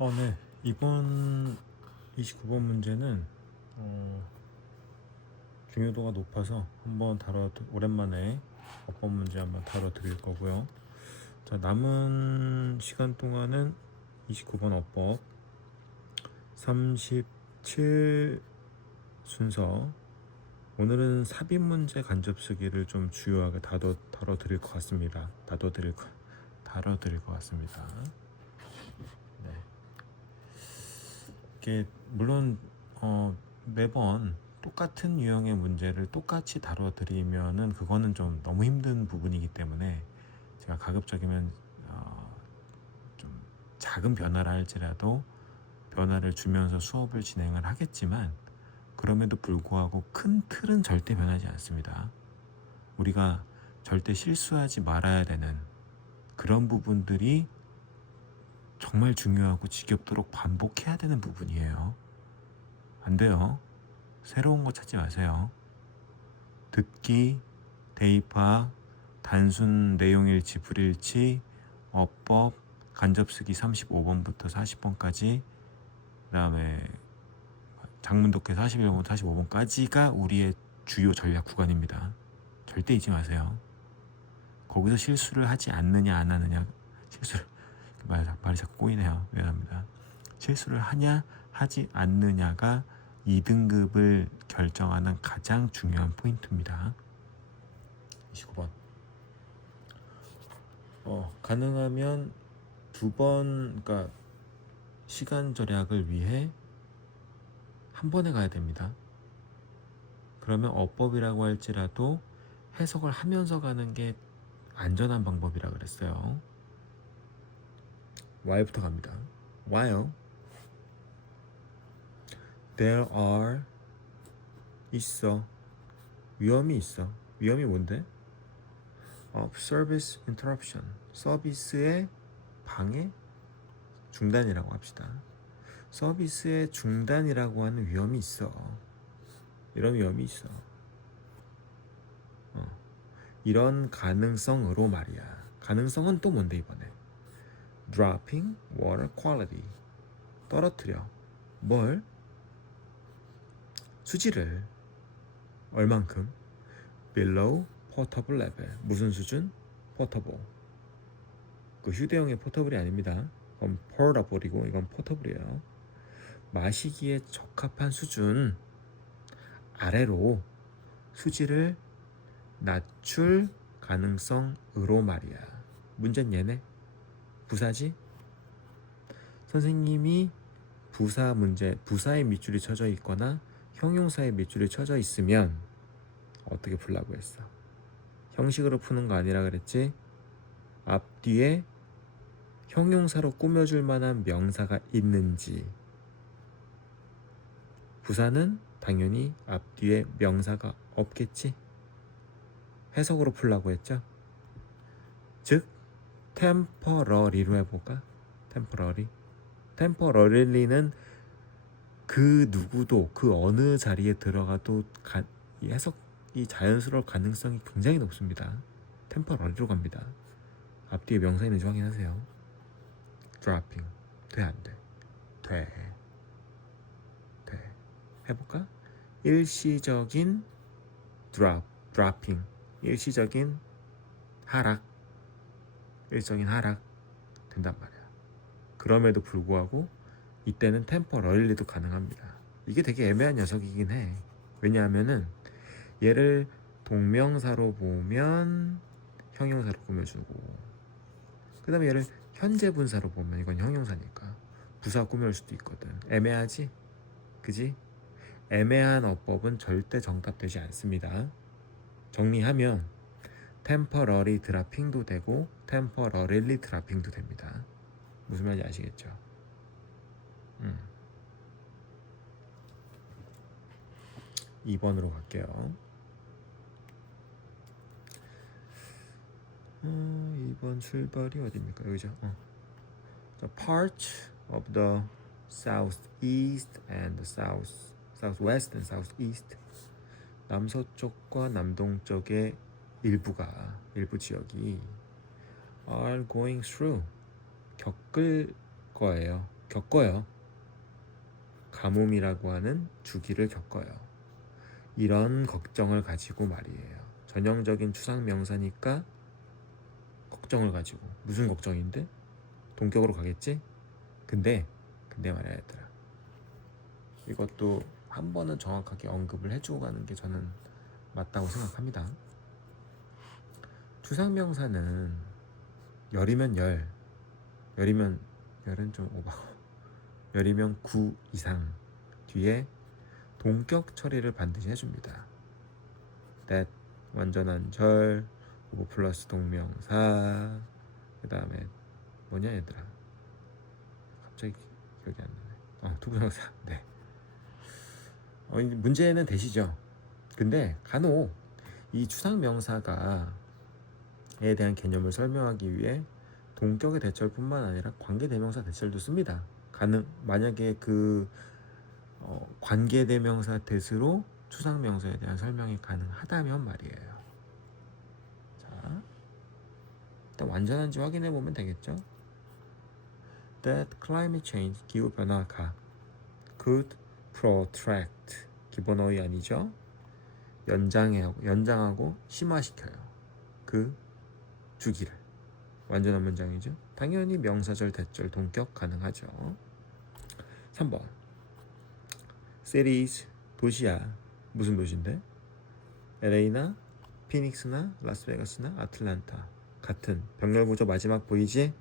네. 이번 29번 문제는 중요도가 높아서 오랜만에 어법 문제 한번 다뤄드릴 거고요. 자, 남은 시간 동안은 29번 어법 37 순서, 오늘은 삽입 문제 간접쓰기를 좀 주요하게 다뤄드릴 것 같습니다. 다뤄드릴 것 같습니다. 네. 이게 물론 매번 똑같은 유형의 문제를 똑같이 다뤄드리면은 그거는 좀 너무 힘든 부분이기 때문에 제가 가급적이면 좀 작은 변화를 할지라도 변화를 주면서 수업을 진행을 하겠지만, 그럼에도 불구하고 큰 틀은 절대 변하지 않습니다. 우리가 절대 실수하지 말아야 되는 그런 부분들이 정말 중요하고 지겹도록 반복해야 되는 부분이에요. 안 돼요. 새로운 거 찾지 마세요. 듣기, 대입화, 단순 내용일치, 불일치, 어법, 간접쓰기 35번부터 40번까지, 그 다음에 장문독해 41번부터 45번까지가 우리의 주요 전략 구간입니다. 절대 잊지 마세요. 거기서 실수를 하지 않느냐 안 하느냐, 말이 자꾸 꼬이네요. 미안합니다. 실수를 하냐 하지 않느냐가 2등급을 결정하는 가장 중요한 포인트입니다. 29번. 가능하면 그러니까 시간 절약을 위해 한 번에 가야 됩니다. 그러면 어법이라고 할지라도 해석을 하면서 가는 게 안전한 방법이라 그랬어요. Why부터 갑니다. While there are, 있어, 위험이 있어. 위험이 뭔데? of service interruption, 서비스의 방해, 중단이라고 합시다. 서비스의 중단이라고 하는 위험이 있어. 이런 위험이 있어. 이런 가능성으로 말이야. 가능성은 또 뭔데 이번에? dropping water quality, 떨어뜨려. 뭘? 수질을. 얼만큼? below potable level. 무슨 수준? potable. 그 휴대용의 포터블이 아닙니다. 그건 portable이고 이건 포터블이에요. 마시기에 적합한 수준 아래로 수질을 낮출 가능성으로 말이야. 문제는 얘네. 부사지? 선생님이 부사의 밑줄이 쳐져 있거나 형용사의 밑줄이 쳐져 있으면 어떻게 풀라고 했어? 형식으로 푸는 거 아니라 그랬지? 앞뒤에 형용사로 꾸며줄 만한 명사가 있는지. 부사는 당연히 앞뒤에 명사가 없겠지? 해석으로 풀라고 했죠? 즉 temporary로 해볼까? temporary는 그 누구도 그 어느 자리에 들어가도 이 해석이 자연스러울 가능성이 굉장히 높습니다. temporary로 갑니다. 앞뒤에 명사 있는지 확인하세요. dropping. 돼, 안 돼? 돼. 해볼까? 일시적인 dropping. 일시적인 하락. 된단 말이야. 그럼에도 불구하고 이때는 temporary도 가능합니다. 이게 되게 애매한 녀석이긴 해. 왜냐하면은 얘를 동명사로 보면 형용사로 꾸며주고, 그 다음에 얘를 현재 분사로 보면 이건 형용사니까 부사 꾸며줄 수도 있거든. 애매하지? 그지? 애매한 어법은 절대 정답되지 않습니다. 정리하면 temporary dropping도 되고 temporarily dropping도 됩니다. 무슨 말인지 아시겠죠? 2번으로 갈게요. 2번 출발이 어디입니까? 여기죠. The part of the southeast and the southwest and southeast, 남서쪽과 남동쪽의 일부 지역이 are going through, 겪을 거예요. 겪어요. 가뭄이라고 하는 주기를 겪어요. 이런 걱정을 가지고 말이에요. 전형적인 추상명사니까 걱정을 가지고. 무슨 걱정인데? 동격으로 가겠지? 근데 말이야 얘들아, 이것도 한 번은 정확하게 언급을 해주고 가는 게 저는 맞다고 생각합니다. 추상명사는 열이면 열이면 열은 좀 오바고, 열이면 구 이상 뒤에 동격 처리를 반드시 해줍니다. that 완전한 절, 오버 플러스 동명사, 그 다음에 뭐냐 얘들아, 갑자기 기억이 안 나네. 투부정사. 네. 문제는 되시죠. 근데 간혹 이 추상명사가에 대한 개념을 설명하기 위해 동격의 대절뿐만 아니라 관계대명사 대절도 씁니다. 만약에 그 관계대명사 대수로 추상명사에 대한 설명이 가능하다면 말이에요. 자, 일단 완전한지 확인해 보면 되겠죠. That climate change, 기후 변화가 could protract, 기본어휘 아니죠? 연장하고 심화시켜요. 그 주기를. 완전한 문장이죠. 당연히 명사절, 대절, 동격 가능하죠. 3번. cities, 도시야. 무슨 도시인데? LA나 피닉스나 라스베가스나 아틀란타. 같은 병렬구조 마지막 보이지?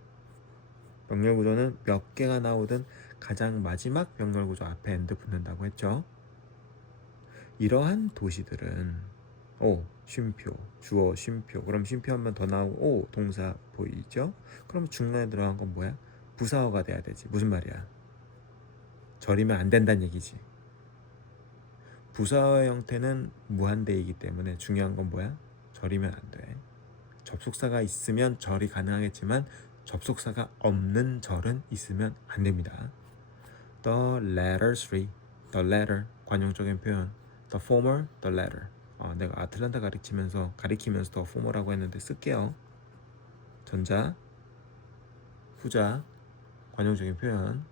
병렬구조는 몇 개가 나오든 가장 마지막 병렬구조 앞에 엔드 붙는다고 했죠. 이러한 도시들은 쉼표, 주어 쉼표. 그럼 쉼표 한 번 더 나오고 동사 보이죠? 그럼 중간에 들어간 건 뭐야? 부사어가 돼야 되지. 무슨 말이야? 절이면 안 된다는 얘기지. 부사어의 형태는 무한대이기 때문에 중요한 건 뭐야? 절이면 안 돼. 접속사가 있으면 절이 가능하겠지만 접속사가 없는 절은 있으면 안 됩니다. The latter three, the latter 관용적인 표현, the former, the latter. 내가 아틀란타 가리키면서 the former라고 했는데 쓸게요. 전자, 후자, 관용적인 표현.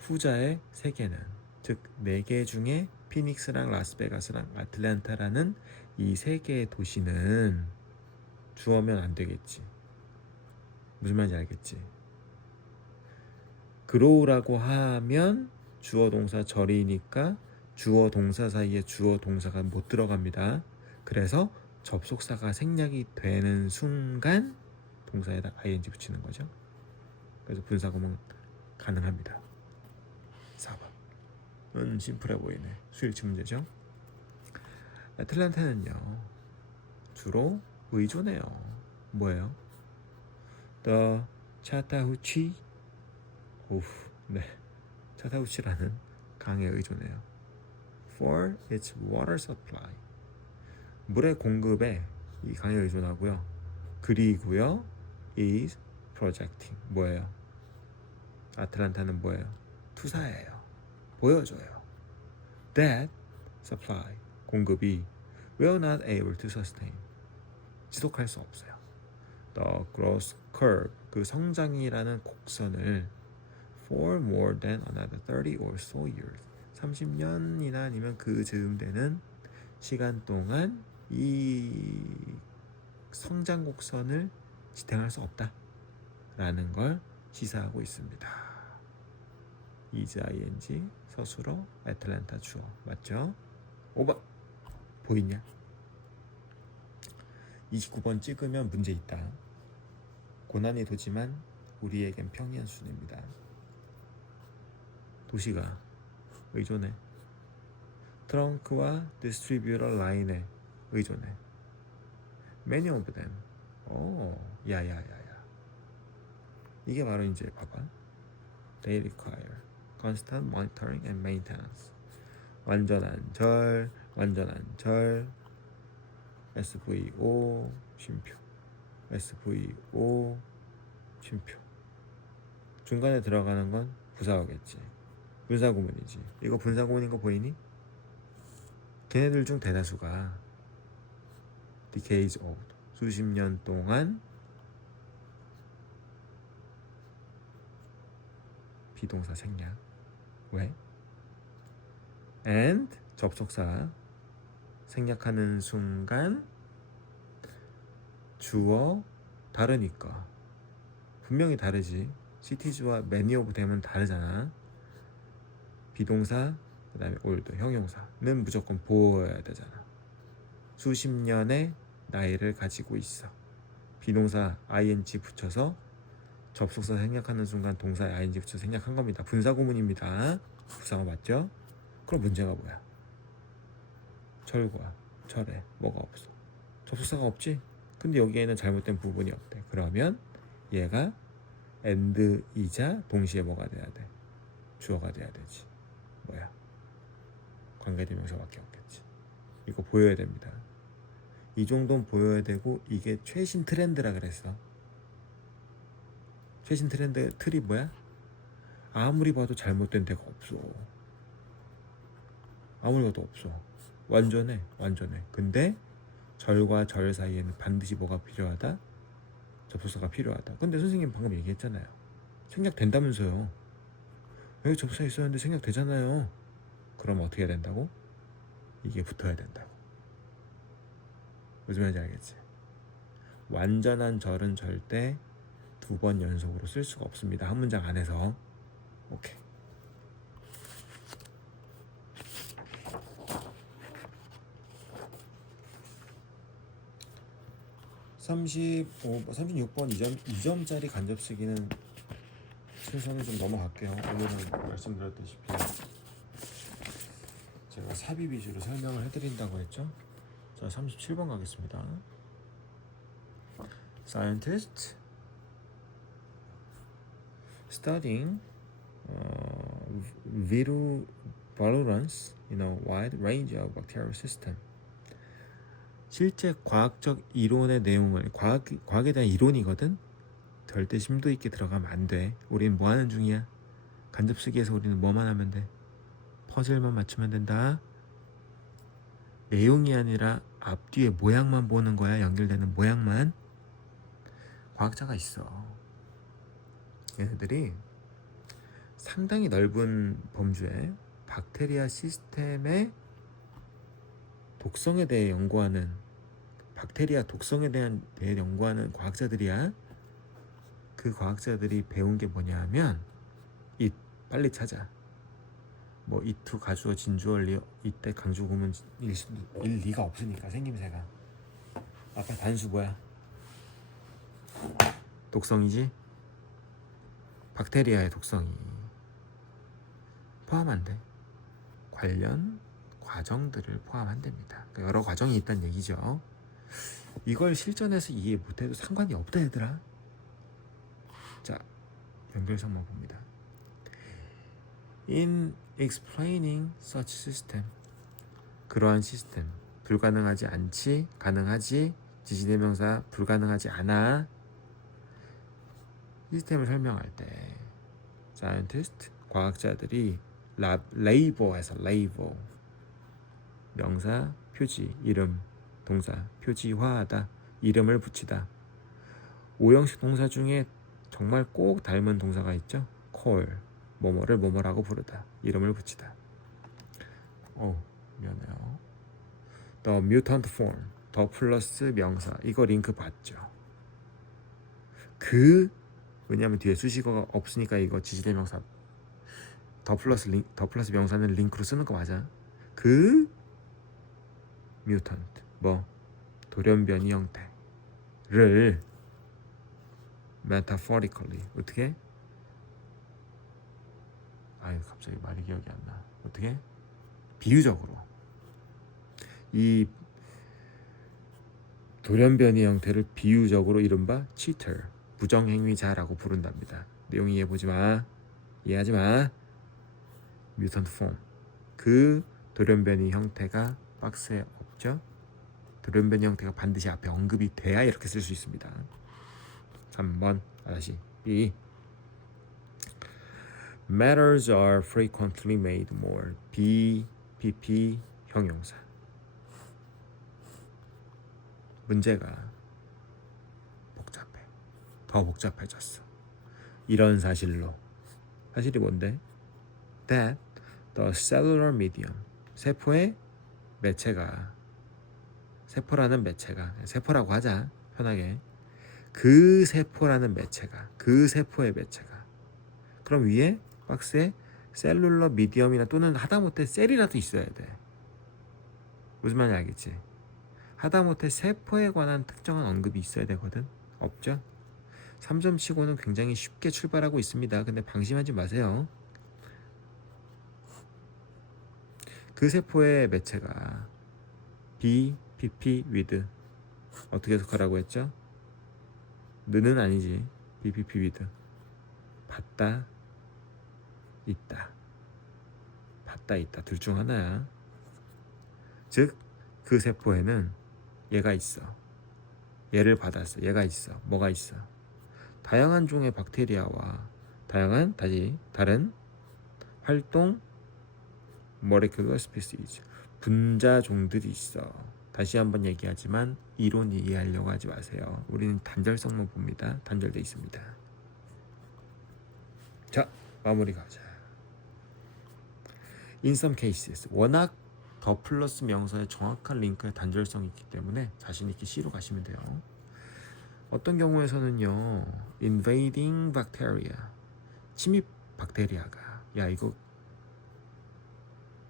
후자의 세 개는, 즉 4개 중에 피닉스랑 라스베가스랑 아틀란타라는 이 3개의 도시는 주어면 안 되겠지. 무슨 말인지 알겠지? grow라고 하면 주어 동사 절이니까 주어 동사 사이에 주어 동사가 못 들어갑니다. 그래서 접속사가 생략이 되는 순간 동사에다 ing 붙이는 거죠. 그래서 분사구문 가능합니다. 4번은 심플해 보이네. 수일치 문제죠. 애틀란타는요 주로 의존해요. 뭐예요? The 차타후치 차타후치라는 강에 의존해요. For its water supply, 물의 공급에 이 강에 의존하고요. 그리고요 is projecting, 뭐예요? 아틀란타는 뭐예요? 투사예요. 보여줘요. That supply, 공급이 will not able to sustain, 지속할 수 없어요. The growth curve, 그 성장이라는 곡선을 for more than another 30 or so years, 30년이나 아니면 그 즈음 되는 시간 동안 이 성장 곡선을 지탱할 수 없다 라는 걸 시사하고 있습니다. is ing, 서술어, 애틀란타 주어. 맞죠? 5번 보이냐? 29번 찍으면 문제 있다. 고난이도지만 우리에겐 평이한 수준입니다. 도시가 의존해. 트렁크와 디스트리뷰터 라인에 의존해. Many of them. 야야야야. 이게 바로 이제 봐봐. They require constant monitoring and maintenance. 완전한 절, SVO 쉼표, SVO 쉼표. 중간에 들어가는 건 부사어겠지. 분사구문이지. 이거 분사구문인 거 보이니? 걔네들 중 대다수가 decades old, 수십 년 동안 비동사 생략. 왜? and 접속사 생략하는 순간 주어 다르니까. 분명히 다르지. cities와 many of them은 다르잖아. 비동사 그 다음에 old 형용사는 무조건 보여야 되잖아. 수십 년의 나이를 가지고 있어. 비동사 ing 붙여서 접속사 생략하는 순간 동사 ing 붙여서 생략한 겁니다. 분사구문입니다. 부사가 맞죠? 그럼 문제가 뭐야? 절과 절에 뭐가 없어? 접속사가 없지? 근데 여기에는 잘못된 부분이 없대. 그러면 얘가 and이자 동시에 뭐가 돼야 돼? 주어가 돼야 되지. 뭐야? 관계대명사밖에 없겠지. 이거 보여야 됩니다. 이 정도는 보여야 되고 이게 최신 트렌드라 그랬어. 최신 트렌드 틀이 뭐야? 아무리 봐도 잘못된 데가 없어. 아무리 봐도 없어. 완전해. 근데 절과 절 사이에는 반드시 뭐가 필요하다? 접속사가 필요하다. 근데 선생님 방금 얘기했잖아요. 생략된다면서요. 여기 접속사 있었는데 생략되잖아요. 그럼 어떻게 해야 된다고? 이게 붙어야 된다고. 무슨 말인지 알겠지? 완전한 절은 절대 2번 연속으로 쓸 수가 없습니다. 한 문장 안에서. 오케이. (35) 36번 2점짜리 간접쓰기는 순서는 좀 넘어갈게요. 오늘은 말씀드렸다시피 제가 삽입 위주로 설명을 해드린다고 했죠. 자, 37번 가겠습니다. Scientist studying virulence in a wide range of bacterial system. 실제 과학적 이론의 내용을 과학에 대한 이론이거든. 절대 심도 있게 들어가면 안 돼. 우린 뭐 하는 중이야? 간접쓰기에서 우리는 뭐만 하면 돼? 퍼즐만 맞추면 된다. 내용이 아니라 앞뒤의 모양만 보는 거야. 연결되는 모양만. 과학자가 있어. 얘네들이 상당히 넓은 범주의 박테리아 시스템의 독성에 대해 연구하는, 박테리아 독성에 대해 연구하는 과학자들이야. 그 과학자들이 배운 게 뭐냐 하면 it, 빨리 찾아. 뭐 it 가주어 진주어 이때 강조 구문 일 리가 없으니까 생김새가. 아까 단수 뭐야? 독성이지? 박테리아의 독성이 포함한대. 관련 과정들을 포함한답니다. 그러니까 여러 과정이 있다는 얘기죠. 이걸 실전에서 이해 못해도 상관이 없다 얘들아. 자, 연결성만 봅니다. In explaining such system, 그러한 시스템, 불가능하지 않지, 가능하지, 지시대명사 불가능하지 않아. 시스템을 설명할 때 scientist, 과학자들이 labor에서 labor, 명사, 표지, 이름, 동사, 표지화하다, 이름을 붙이다. 오형식 동사 중에 정말 꼭 닮은 동사가 있죠. call, 뭐뭐를 뭐뭐라고 부르다, 이름을 붙이다. 미안해요. The mutant form, 더 플러스 명사, 이거 링크 봤죠. 왜냐면 뒤에 수식어가 없으니까 이거 지시대명사 더 플러스 명사는 링크로 쓰는 거 맞아. mutant, 돌연변이 형태를 metaphorically, 어떻게? 갑자기 말이 기억이 안 나. 어떻게? 비유적으로 이 돌연변이 형태를 비유적으로 이른바 cheater, 부정행위자라고 부른답니다. 내용 이해해보지 마. 이해하지 마. mutant form, 돌연변이 형태가 박스에 없죠. 돌연변이 형태가 반드시 앞에 언급이 돼야 이렇게 쓸 수 있습니다. 3번 다시 B. Matters are frequently made more. PP 형용사. 문제가 복잡해. 더 복잡해졌어. 이런 사실로 사실이 뭔데? That the cellular medium, 세포의 매체가, 세포라는 매체가, 세포라고 하자 편하게, 그 세포라는 매체가, 그 세포의 매체가, 그럼 위에 박스에 셀룰러 미디엄이나 또는 하다못해 셀이라도 있어야 돼. 무슨 말인지 알겠지? 하다못해 세포에 관한 특정한 언급이 있어야 되거든. 없죠? 3점 치고는 굉장히 쉽게 출발하고 있습니다. 근데 방심하지 마세요. 그 세포의 매체가 B, PP, with 어떻게 해석하라고 했죠? 느는 아니지. B, PP, with 받다, 있다. 받다, 있다. 둘 중 하나야. 즉, 그 세포에는 얘가 있어. 얘를 받았어. 얘가 있어. 뭐가 있어? 다양한 종의 박테리아와 다른 활동 molecular species, 분자종들이 있어. 다시 한번 얘기하지만 이론 이해하려고 하지 마세요. 우리는 단절성만 봅니다. 단절돼 있습니다. 자, 마무리 가자. In some cases, 워낙 더 플러스 명사의 정확한 링크의 단절성이 있기 때문에 자신 있게 C로 가시면 돼요. 어떤 경우에서는요, invading bacteria, 침입 박테리아가, 야 이거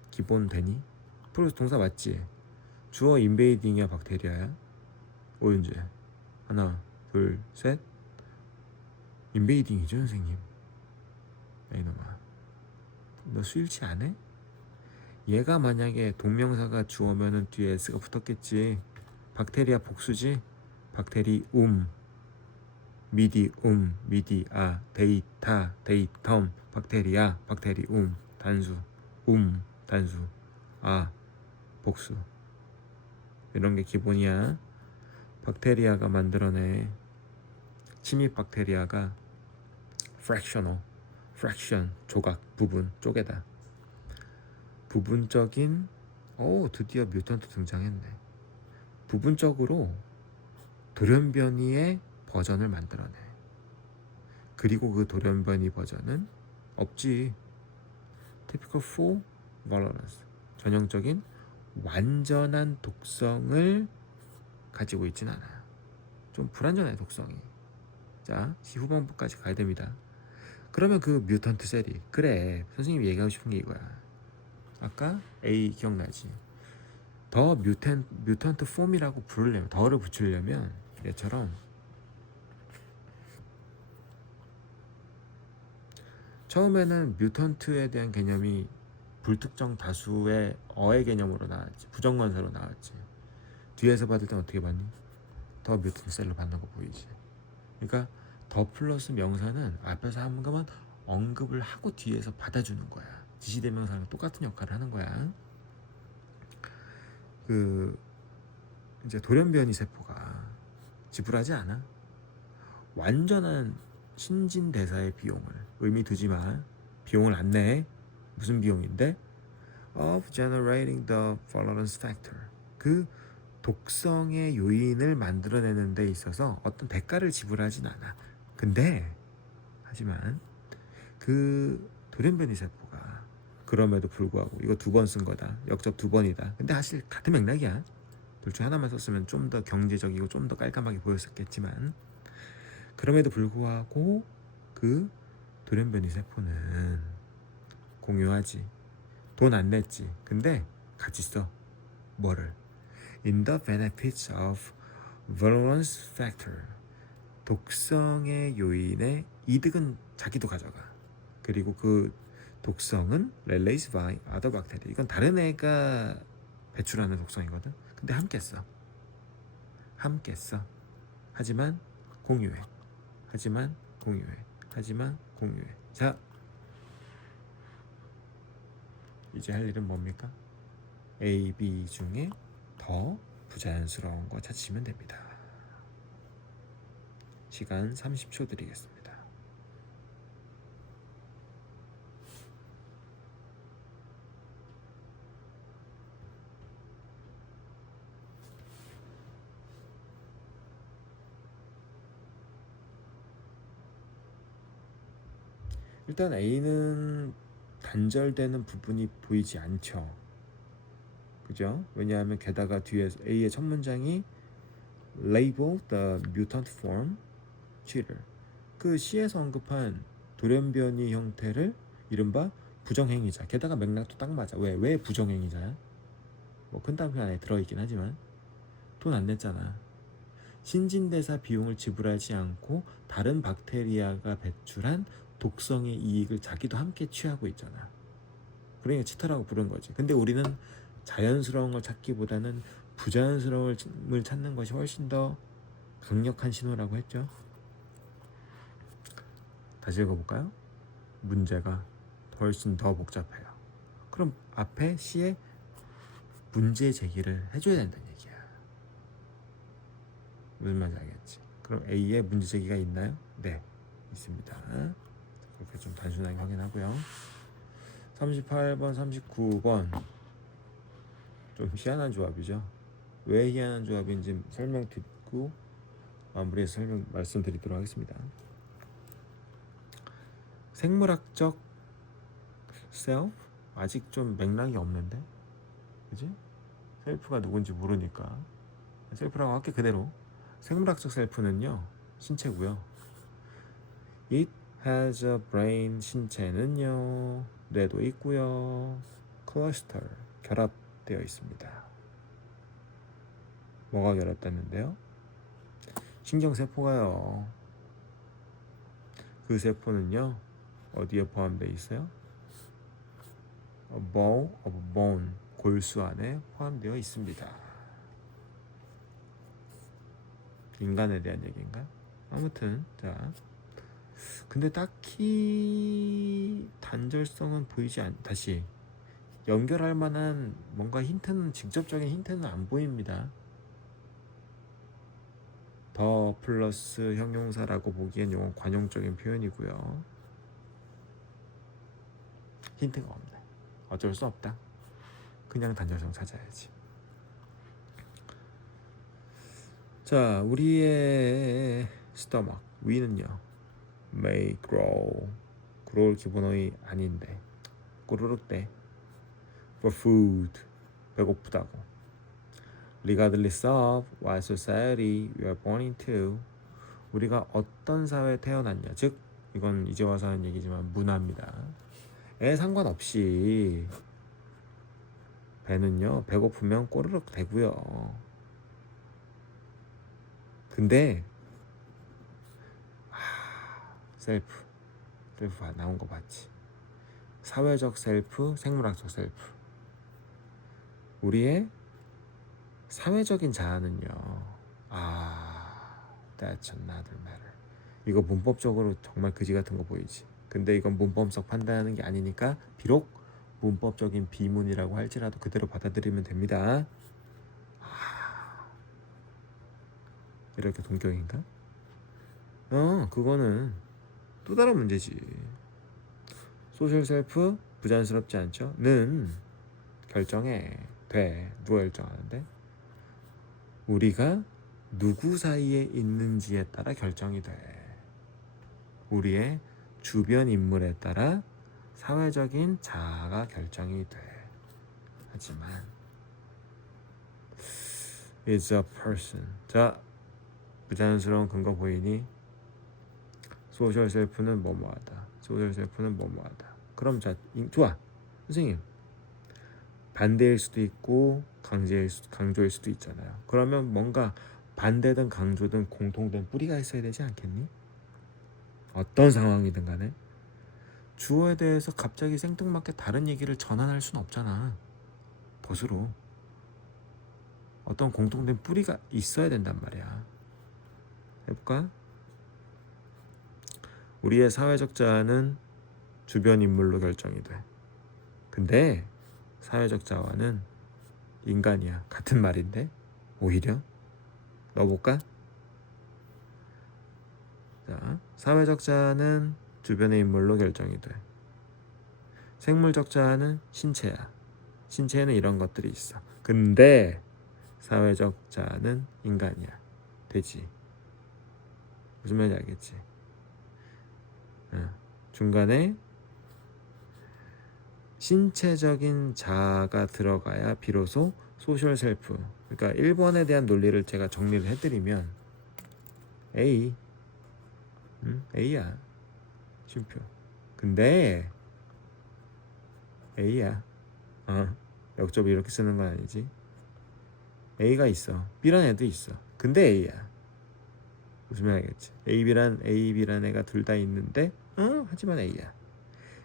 기본 되니? 플러스 동사 맞지? 주어 invading이야 박테리아야? 오윤재 하나 둘 셋 invading이죠 선생님. 야 이놈아, 너 수일치 안 해? 얘가 만약에 동명사가 주어면은 뒤에 S가 붙었겠지. 박테리아 복수지. 박테리움, 미디아, 데이터, 데이텀, 박테리아, 박테리움, 단수, 단수, 복수. 이런 게 기본이야. 박테리아가 만들어내. 침입 박테리아가 fraction, 조각, 부분, 쪼개다. 부분적인, 드디어 뮤턴트 등장했네. 부분적으로 돌연변이의 버전을 만들어내. 그리고 그 돌연변이 버전은 없지. typical for valence, 전형적인 완전한 독성을 가지고 있진 않아. 좀 불완전해 독성이. 자, 후반부까지 가야 됩니다. 그러면 그 뮤턴트 셀이, 그래 선생님이 얘기하고 싶은 게 이거야. 아까 A 기억나지? 더 뮤턴트 폼이라고 부르려면, 더를 붙이려면 얘처럼 처음에는 뮤턴트에 대한 개념이 불특정 다수의 어의 개념으로 나왔지. 부정관사로 나왔지. 뒤에서 받을 땐 어떻게 받니? 더 뮤턴트 셀로 받는 거 보이지. 그러니까 더 플러스 명사는 앞에서 한 것만 언급을 하고 뒤에서 받아주는 거야. 지시대명사랑 똑같은 역할을 하는 거야. 이제 돌연변이 세포가 지불하지 않아. 완전한 신진대사의 비용을, 의미 두지 마. 비용을 안 내. 무슨 비용인데? Of generating the valence factor, 그 독성의 요인을 만들어내는 데 있어서 어떤 대가를 지불하진 않아. 하지만 그 돌연변이 세포가 그럼에도 불구하고, 이거 2번 쓴 거다. 역접 2번이다. 근데 사실 같은 맥락이야. 둘 중 하나만 썼으면 좀 더 경제적이고 좀 더 깔끔하게 보였었겠지만, 그럼에도 불구하고 그 돌연변이 세포는 공유하지. 돈 안 냈지. 근데 같이 써. 뭐를? In the benefits of valence factor, 독성의 요인의 이득은 자기도 가져가. 그리고 그 독성은 released by other bacteria, 이건 다른 애가 배출하는 독성이거든. 근데 함께 써. 하지만 공유해. 자, 이제 할 일은 뭡니까? A, B 중에 더 부자연스러운 거 찾으시면 됩니다. 시간 30초 드리겠습니다. 일단 A는 단절되는 부분이 보이지 않죠. 그죠? 왜냐하면 게다가 뒤에 A의 첫 문장이 label the mutant form cheater. 그 C에서 언급한 돌연변이 형태를 이른바 부정행위자. 게다가 맥락도 딱 맞아. 왜 부정행위자야? 뭐 큰 단편 안에 들어있긴 하지만 돈 안 냈잖아. 신진대사 비용을 지불하지 않고 다른 박테리아가 배출한 독성의 이익을 자기도 함께 취하고 있잖아. 그러니까 치터라고 부른 거지. 근데 우리는 자연스러운 걸 찾기보다는 부자연스러움을 찾는 것이 훨씬 더 강력한 신호라고 했죠. 다시 읽어볼까요? 문제가 훨씬 더 복잡해요. 그럼 앞에 C에 문제 제기를 해줘야 된다는 얘기야. 무슨 말인지 알겠지? 그럼 A에 문제 제기가 있나요? 네, 있습니다. 그렇게 좀 단순하게 확인하고요. 38번, 39번 좀 희한한 조합이죠. 왜 희한한 조합인지 설명 듣고 마무리해서 말씀드리도록 하겠습니다. 생물학적 셀프? 아직 좀 맥락이 없는데, 그지? 셀프가 누군지 모르니까 셀프라고 할게 그대로. 생물학적 셀프는요, 신체고요. It has a brain, 신체는요, 뇌도 있고요. cluster, 결합되어 있습니다. 뭐가 결합됐는데요? 신경세포가요. 그 세포는요, 어디에 포함되어 있어요? A ball of bone, 골수 안에 포함되어 있습니다. 인간에 대한 얘기인가? 아무튼 자, 근데 딱히 단절성은 보이지 다시 연결할 만한 뭔가 힌트는, 직접적인 힌트는 안 보입니다. 더 플러스 형용사라고 보기엔 이건 관용적인 표현이고요. 힌트가 없네. 어쩔 수 없다. 그냥 단절성 찾아야지. 자, 우리의 스토막, 위는요, may grow, grow를 기본어휘 아닌데 꼬르륵 대 for food, 배고프다고. regardless of what society we are born into, 우리가 어떤 사회에 태어났냐, 즉 이건 이제 와서 하는 얘기지만 문화입니다. 에 상관없이 배는요, 배고프면 꼬르륵 대고요. 근데 셀프 나온 거 봤지? 사회적 셀프, 생물학적 셀프. 우리의 사회적인 자아는요, that's another matter. 이거 문법적으로 정말 그지 같은 거 보이지? 근데 이건 문법적 판단하는 게 아니니까 비록 문법적인 비문이라고 할지라도 그대로 받아들이면 됩니다. 이렇게 동격인가? 그거는 또 다른 문제지. 소셜 셀프 부자연스럽지 않죠? 는 결정해. 돼. 누가 결정하는데? 우리가 누구 사이에 있는지에 따라 결정이 돼. 우리의 주변 인물에 따라 사회적인 자아가 결정이 돼. 하지만 is a person. 자, 부자연스러운 근거 보이니? 소셜 셀프는 뭐뭐하다. 소셜 셀프는 뭐뭐하다. 그럼 자, 좋아. 선생님, 반대일 수도 있고 강조일 수도 있잖아요. 그러면 뭔가 반대든 강조든 공통된 뿌리가 있어야 되지 않겠니? 어떤 상황이든 간에 주어에 대해서 갑자기 생뚱맞게 다른 얘기를 전환할 수는 없잖아. 벗으로 어떤 공통된 뿌리가 있어야 된단 말이야. 해볼까? 우리의 사회적 자아는 주변 인물로 결정이 돼. 근데 사회적 자아는 인간이야. 같은 말인데 오히려 넣어볼까? 자, 사회적 자아는 주변의 인물로 결정이 돼. 생물적 자아는 신체야. 신체에는 이런 것들이 있어. 근데 사회적 자아는 인간이야. 되지. 무슨 말인지 알겠지? 중간에 신체적인 자아가 들어가야 비로소 소셜 셀프. 그러니까 1번에 대한 논리를 제가 정리를 해드리면 A, A야. 쉼표. 근데 A야. 역접을 이렇게 쓰는 건 아니지. A가 있어. B란 애도 있어. 근데 A야. 무슨 말 알겠지? A, B란 애가 둘 다 있는데 하지만 A야.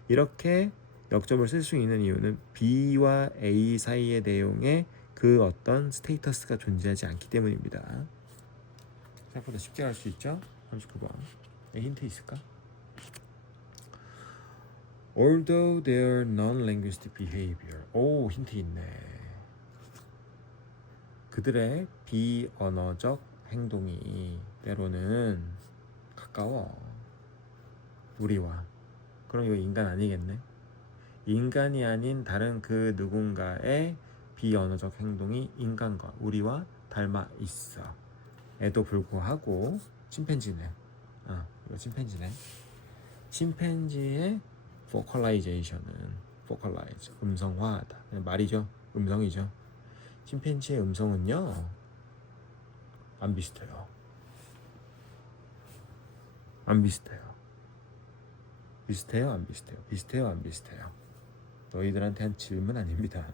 이렇게 역접을 쓸 수 있는 이유는 B와 A 사이의 내용에 그 어떤 스테이터스가 존재하지 않기 때문입니다. 생각보다 쉽게 할 수 있죠? 39번. 힌트 있을까? Although their non-linguistic behavior. 오, 힌트 있네. 그들의 비언어적 행동이 때로는 가까워. 우리와. 그럼 이거 인간 아니겠네? 인간이 아닌 다른 그 누군가의 비언어적 행동이 인간과 우리와 닮아 있어. 에도 불구하고 침팬지네. 이거 침팬지네. 침팬지의 vocalization은 vocalize 음성화하다. 말이죠. 음성이죠. 침팬지의 음성은요 안 비슷해요. 안 비슷해요. 비슷해요? 안 비슷해요? 비슷해요? 안 비슷해요? 너희들한테 한 질문 아닙니다.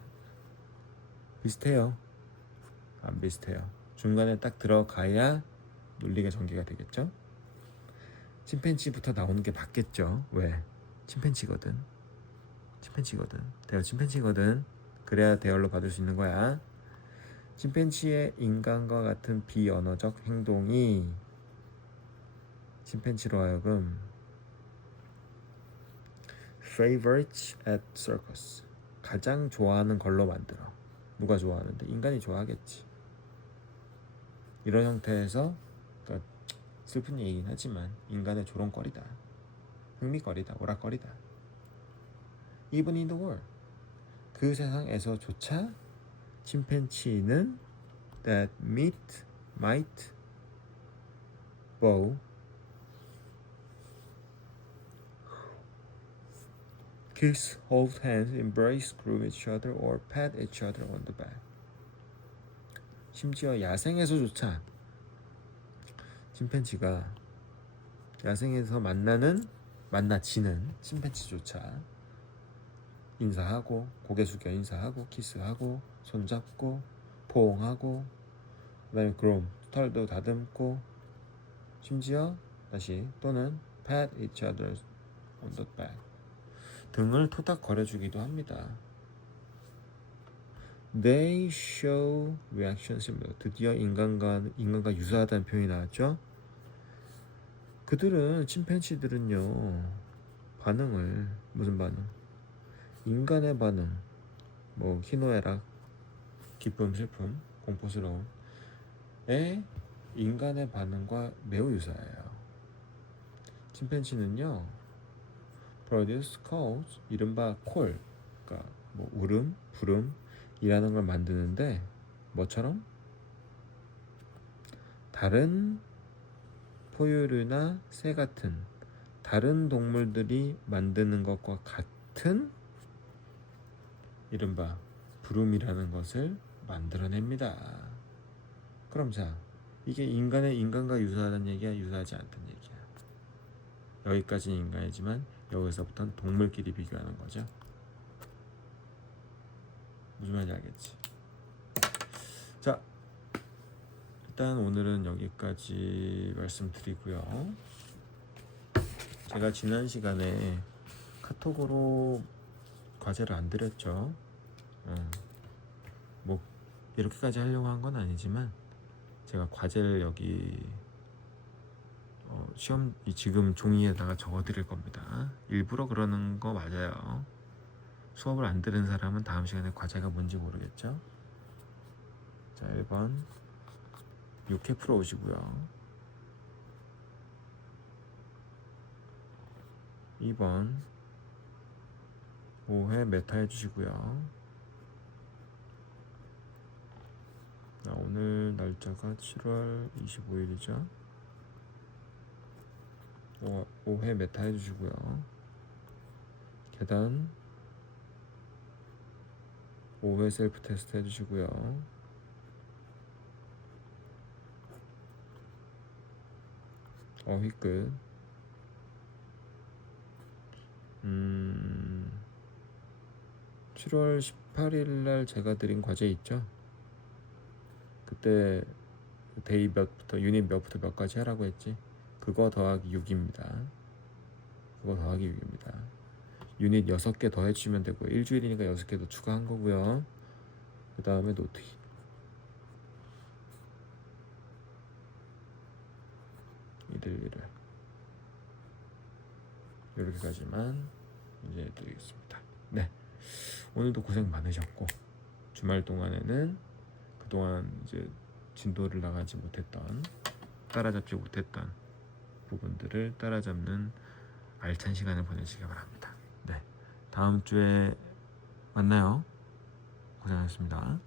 비슷해요? 안 비슷해요? 중간에 딱 들어가야 논리가 전개가 되겠죠? 침팬지부터 나오는 게 맞겠죠? 왜? 침팬지거든. 대어 침팬지거든. 그래야 대열로 받을 수 있는 거야. 침팬지의 인간과 같은 비언어적 행동이 침팬지로 하여금 favorites at circus, 가장 좋아하는 걸로 만들어. 누가 좋아하는데? 인간이 좋아하겠지. 이런 형태에서 그러니까 슬픈 얘기긴 하지만 인간의 조롱거리다, 흥미거리다, 오락거리다. Even in the world, 그 세상에서조차 침팬지는 that might bow, kiss, hold hands, embrace, groom each other, or pat each other on the back. 심지어 야생에서조차 침팬지가 야생에서 만나지는 침팬지조차 인사하고 고개 숙여 인사하고 키스하고 손잡고 포옹하고 그다음에 그럼 털도 다듬고 심지어 다시 또는 pat each other on the back, 등을 토닥거려주기도 합니다. They show reaction similar. 드디어 인간과 유사하다는 표현이 나왔죠. 그들은 침팬지들은요 반응을 무슨 반응? 인간의 반응, 뭐 희노애락, 기쁨, 슬픔, 공포스러움에 인간의 반응과 매우 유사해요. 침팬지는요 produce calls, 이른바 콜, 그러니까 뭐 울음, 부름이라는 걸 만드는데 뭐처럼? 다른 포유류나 새 같은 다른 동물들이 만드는 것과 같은 이른바 부름이라는 것을 만들어냅니다. 그럼 자, 이게 인간과 유사하다는 얘기야, 유사하지 않다는 얘기야? 여기까지는 인간이지만 여기서부터는 동물끼리 비교하는 거죠. 무슨 말인지 알겠지? 자, 일단 오늘은 여기까지 말씀드리고요. 제가 지난 시간에 카톡으로 과제를 안 드렸죠. 뭐 이렇게까지 하려고 한 건 아니지만 제가 과제를 여기 시험 지금 종이에다가 적어드릴 겁니다. 일부러 그러는 거 맞아요. 수업을 안 들은 사람은 다음 시간에 과제가 뭔지 모르겠죠. 자, 1번 6회 풀어오시고요. 2번 5회 메타 해주시고요. 오늘 날짜가 7월 25일이죠. 5회 메타 해주시고요. 계단 5회 셀프 테스트 해주시고요. 휘끝 7월 18일 날 제가 드린 과제 있죠? 그때 데이 몇부터 유닛 몇부터 몇까지 하라고 했지? 그거 더하기 6입니다. 그거 더하기 6입니다. 유닛 6개 더 해주시면 되고 일주일이니까 6개 더 추가한 거고요. 그 다음에 노트 1일 이렇게까지만 이제 드리겠습니다. 네, 오늘도 고생 많으셨고 주말 동안에는 그동안 이제 진도를 나가지 못했던 따라잡지 못했던 부분들을 따라잡는 알찬 시간을 보내시기 바랍니다. 네, 다음 주에 만나요. 고생하셨습니다.